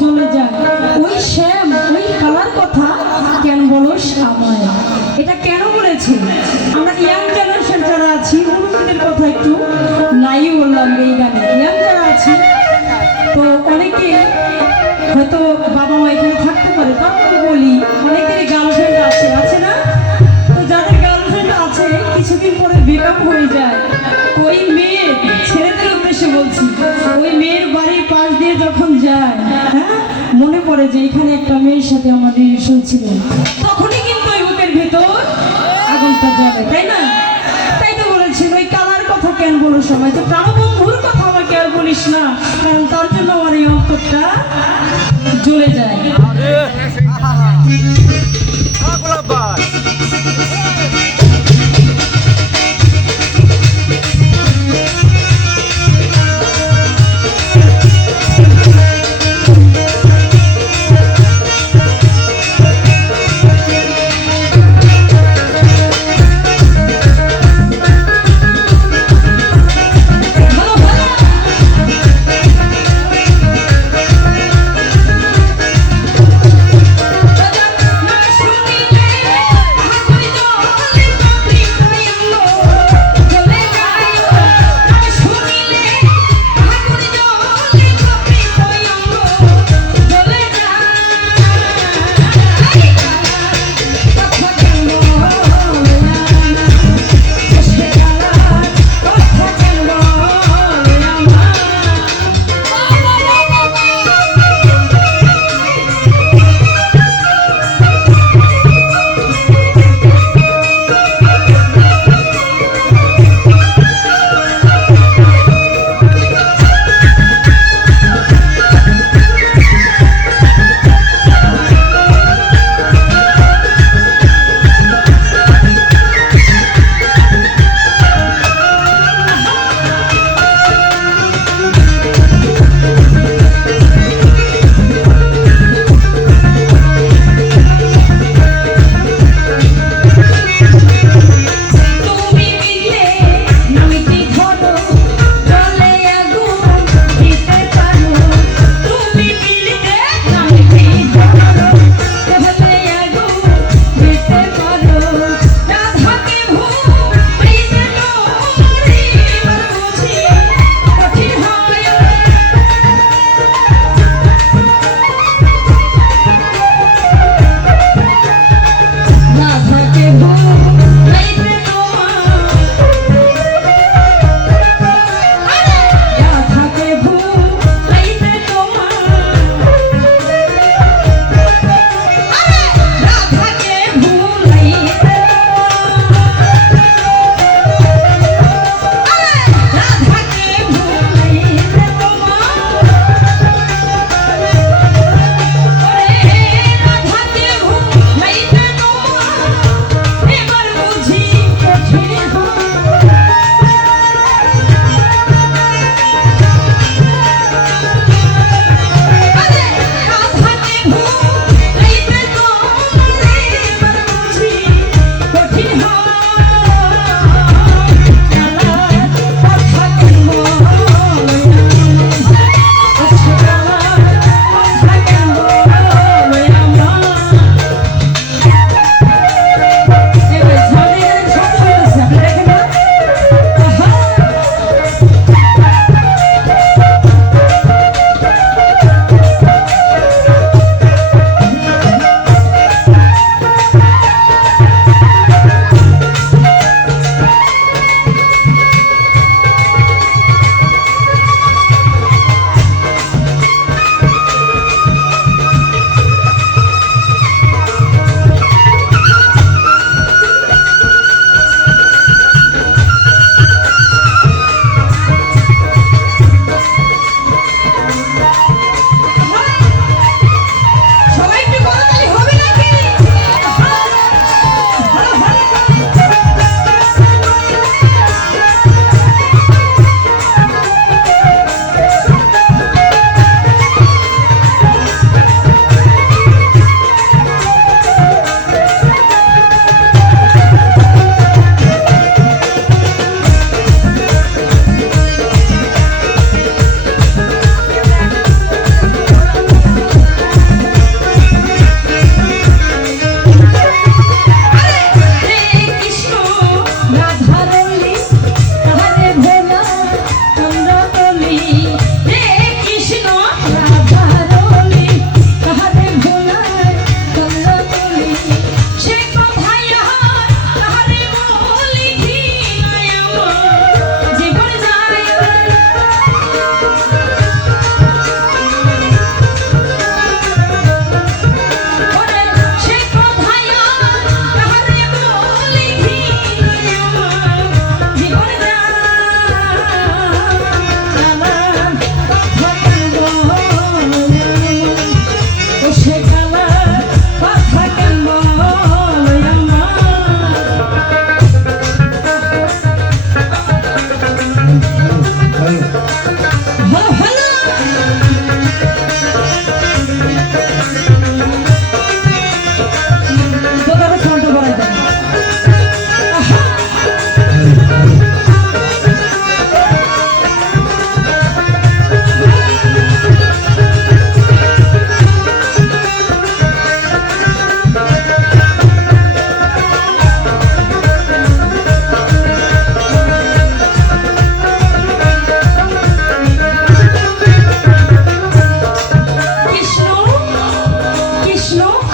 জ্বলে যায়। ওই শ্যাম, ওই কালার কথা কেন বলো সাময়? এটা কেন বলেছে? আমরা ইয়াং জেনারেশন যারা আছি অনুভূতির কথা একটু নাই বললাম এই গানে। ইয়াং যারা আছি, তো অনেকে হয়তো রিলেশন ছিল তখনই কিন্তু ওই বুকের ভেতর আগুনটা জ্বলে, তাই না? তাই তো বলেছেন ওই কালার কথা কেন বলো সবাই? যে প্রাণবন্ধুর কথা আমাকে আর বলিস না, কারণ তার জন্য আমার এই অন্তরটা জ্বলে যায়।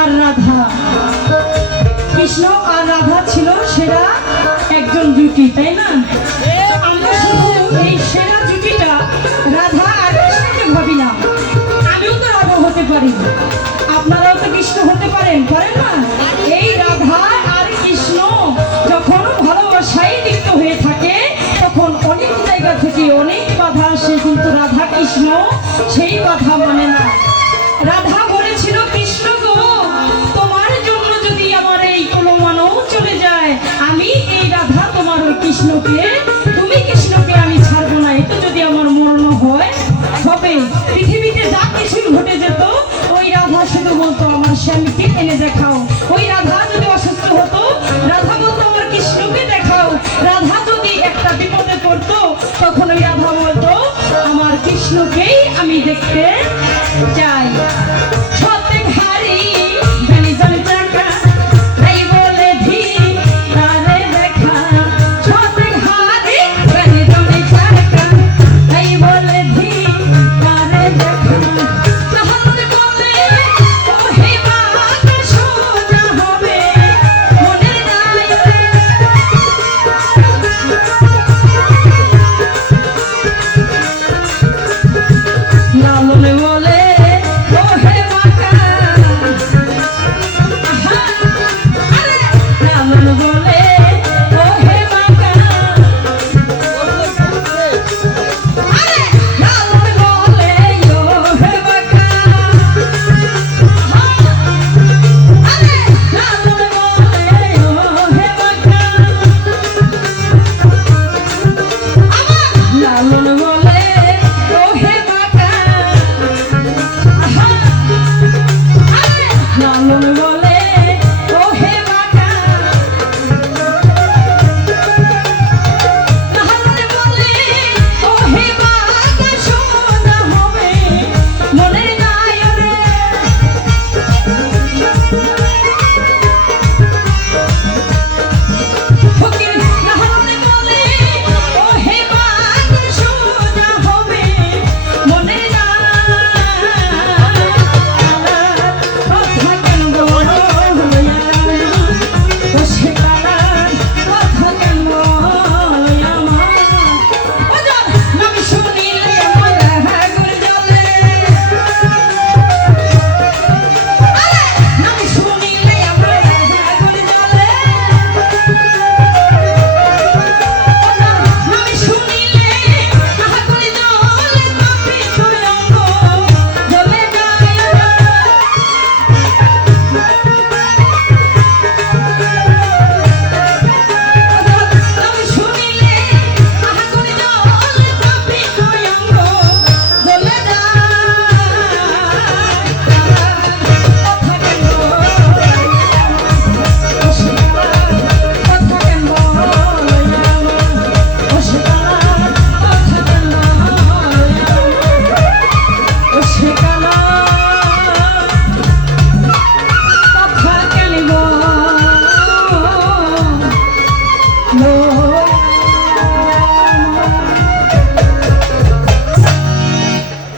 আর রাধা। কৃষ্ণ আর রাধা ছিল সেরা একজন জুটি, তাই না? এই রাধা আর আপনারাও তো কৃষ্ণ হতে পারেন পারেন না? এই রাধা আর কৃষ্ণ যখন ভালোবাসায় লিপ্ত হয়ে থাকে, তখন অনেক জায়গা থেকে অনেক বাধা আসে, কিন্তু রাধা কৃষ্ণ সেই বাধা মানে না। রাধা ওই তুমি কৃষ্ণকে আমি ছাড়বো না এটা যদি আমার মরণ হয়। হবে পৃথিবীতে যা কিছুই ঘটে যেত, ওই রাধা শুধু বলতো, আমার স্বামীকে এনে দেখাও। ওই রাধা যদি অসুস্থ হতো, রাধা বলতো, আমার কৃষ্ণকে দেখাও। রাধা যদি একটা বিপদে পড়তো, তখন ওই রাধা বলতো, আমার কৃষ্ণকেই আমি দেখতে চাই।